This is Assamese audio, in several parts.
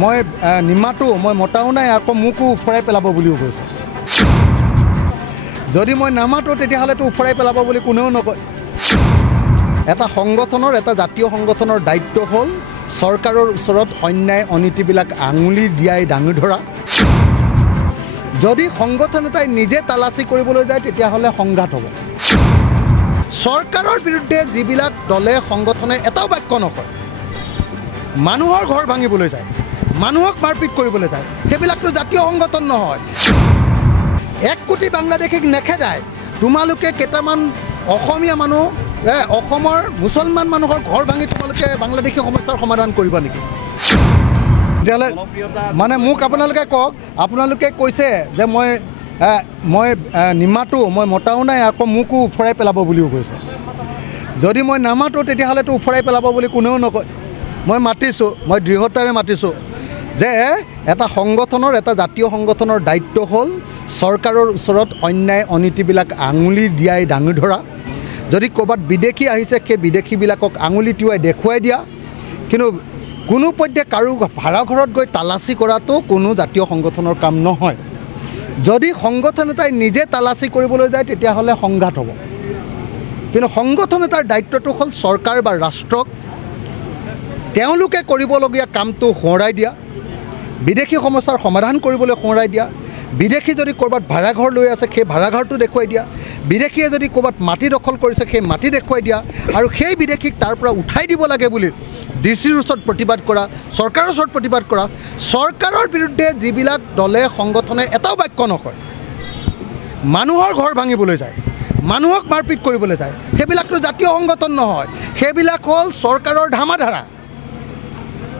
মই নিমাতো মই মতাও নাই আকৌ মোকো উফৰাই পেলাব বুলিও কৈছে যদি মই নামাতো তেতিয়াহ'লেতো উফৰাই পেলাব বুলি কোনেও নকয় এটা সংগঠনৰ এটা জাতীয় সংগঠনৰ দায়িত্ব হ'ল চৰকাৰৰ ওচৰত অন্যায় অনীতিবিলাক আঙুলি দিয়াই দাঙি ধৰা যদি সংগঠন এটাই নিজে তালাচি কৰিবলৈ যায় তেতিয়াহ'লে সংঘাত হ'ব চৰকাৰৰ বিৰুদ্ধে যিবিলাক দলে সংগঠনে এটাও বাক্য নকয় মানুহৰ ঘৰ ভাঙিবলৈ যায় মানুহক মাৰপিট কৰিবলৈ যায় সেইবিলাকতো জাতীয় সংগঠন নহয় 1 কোটি বাংলাদেশীক নেখেদায় তোমালোকে কেইটামান অসমীয়া মানুহ অসমৰ মুছলমান মানুহৰ ঘৰ ভাঙি তোমালোকে বাংলাদেশী সমস্যাৰ সমাধান কৰিবা নেকি তেতিয়াহ'লে মানে মোক আপোনালোকে কওক আপোনালোকে কৈছে যে মই নিমাতো মই মতাও নাই আকৌ মোকো উফৰাই পেলাব বুলিও কৈছে যদি মই নামাতো তেতিয়াহ'লেতো উফৰাই পেলাব বুলি কোনেও নকয় মই মাতিছোঁ মই দৃঢ়তাৰে মাতিছোঁ যে এটা সংগঠনৰ এটা জাতীয় সংগঠনৰ দায়িত্ব হ'ল চৰকাৰৰ ওচৰত অন্যায় অনীতিবিলাক আঙুলি দিয়াই দাঙি ধৰা যদি ক'ৰবাত বিদেশী আহিছে সেই বিদেশীবিলাকক আঙুলি টিওৱাই দেখুৱাই দিয়া কিন্তু কোনো পধ্যে কাৰো ভাড়াঘৰত গৈ তালাচি কৰাটো কোনো জাতীয় সংগঠনৰ কাম নহয় যদি সংগঠন এটাই নিজে তালাচি কৰিবলৈ যায় তেতিয়াহ'লে সংঘাত হ'ব কিন্তু সংগঠন এটাৰ দায়িত্বটো হ'ল চৰকাৰ বা ৰাষ্ট্ৰক তেওঁলোকে কৰিবলগীয়া কামটো সোঁৱৰাই দিয়া বিদেশী সমস্যাৰ সমাধান কৰিবলৈ সোঁৱৰাই দিয়া বিদেশী যদি ক'ৰবাত ভাড়াঘৰ লৈ আছে সেই ভাড়াঘৰটো দেখুৱাই দিয়া বিদেশীয়ে যদি ক'ৰবাত মাটি দখল কৰিছে সেই মাটি দেখুৱাই দিয়া আৰু সেই বিদেশীক তাৰ পৰা উঠাই দিব লাগে বুলি ডিচিৰ ওচৰত প্ৰতিবাদ কৰা চৰকাৰৰ ওচৰত প্ৰতিবাদ কৰা চৰকাৰৰ বিৰুদ্ধে যিবিলাক দলে সংগঠনে এটাও বাক্য নকয় মানুহৰ ঘৰ ভাঙিবলৈ যায় মানুহক মাৰপিট কৰিবলৈ যায় সেইবিলাকতো জাতীয় সংগঠন নহয় সেইবিলাক হ'ল চৰকাৰৰ ধামাধাৰা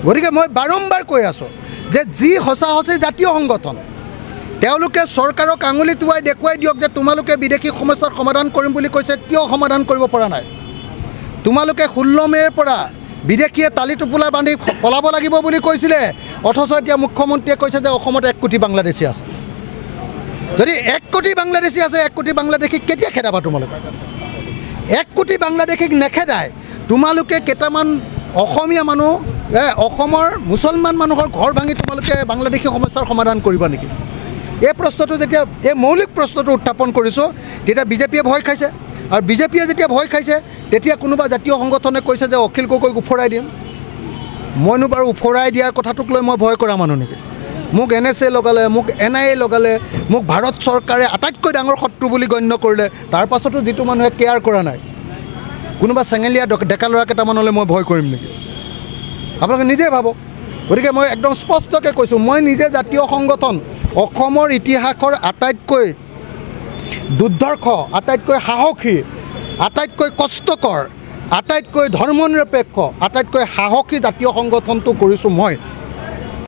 গতিকে মই বাৰম্বাৰ কৈ আছোঁ যে যি সঁচা সঁচি জাতীয় সংগঠন তেওঁলোকে চৰকাৰক আঙুলি টুৱাই দেখুৱাই দিয়ক যে তোমালোকে বিদেশী সমস্যাৰ সমাধান কৰিম বুলি কৈছে কিয় সমাধান কৰিব পৰা নাই তোমালোকে 16 মে'ৰ পৰা বিদেশীয়ে তালি টোপোলা বান্ধি পলাব লাগিব বুলি কৈছিলে অথচ এতিয়া মুখ্যমন্ত্ৰীয়ে কৈছে যে অসমত 1 কোটি বাংলাদেশী আছে যদি 1 কোটি বাংলাদেশী আছে 1 কোটি বাংলাদেশীক কেতিয়া খেদাবা তোমালোকে 1 কোটি বাংলাদেশীক নেখেদায় তোমালোকে কেইটামান অসমীয়া মানুহ অসমৰ মুছলমান মানুহৰ ঘৰ ভাঙি তোমালোকে বাংলাদেশী সমস্যাৰ সমাধান কৰিবা নেকি এই প্ৰশ্নটো যেতিয়া এই মৌলিক প্ৰশ্নটো উত্থাপন কৰিছোঁ তেতিয়া বিজেপিয়ে ভয় খাইছে আৰু বিজেপিয়ে যেতিয়া ভয় খাইছে তেতিয়া কোনোবা জাতীয় সংগঠনে কৈছে যে অখিল গগৈক উফৰাই দিম মইনো বাৰু উফৰাই দিয়াৰ কথাটোক লৈ মই ভয় কৰা মানুহ নেকি মোক NSA লগালে মোক NIA লগালে মোক ভাৰত চৰকাৰে আটাইতকৈ ডাঙৰ শত্ৰু বুলি গণ্য কৰিলে তাৰ পাছতো যিটো মানুহে কেয়াৰ কৰা নাই কোনোবা চেঙেলীয়া ডেকা ল'ৰা কেইটামানলৈ মই ভয় কৰিম নেকি আপোনালোকে নিজে ভাবক গতিকে মই একদম স্পষ্টকৈ কৈছোঁ মই নিজে জাতীয় সংগঠন অসমৰ ইতিহাসৰ আটাইতকৈ দুৰ্ধৰ্ষ আটাইতকৈ সাহসী আটাইতকৈ কষ্টকৰ আটাইতকৈ ধৰ্মনিৰপেক্ষ আটাইতকৈ সাহসী জাতীয় সংগঠনটো কৰিছোঁ মই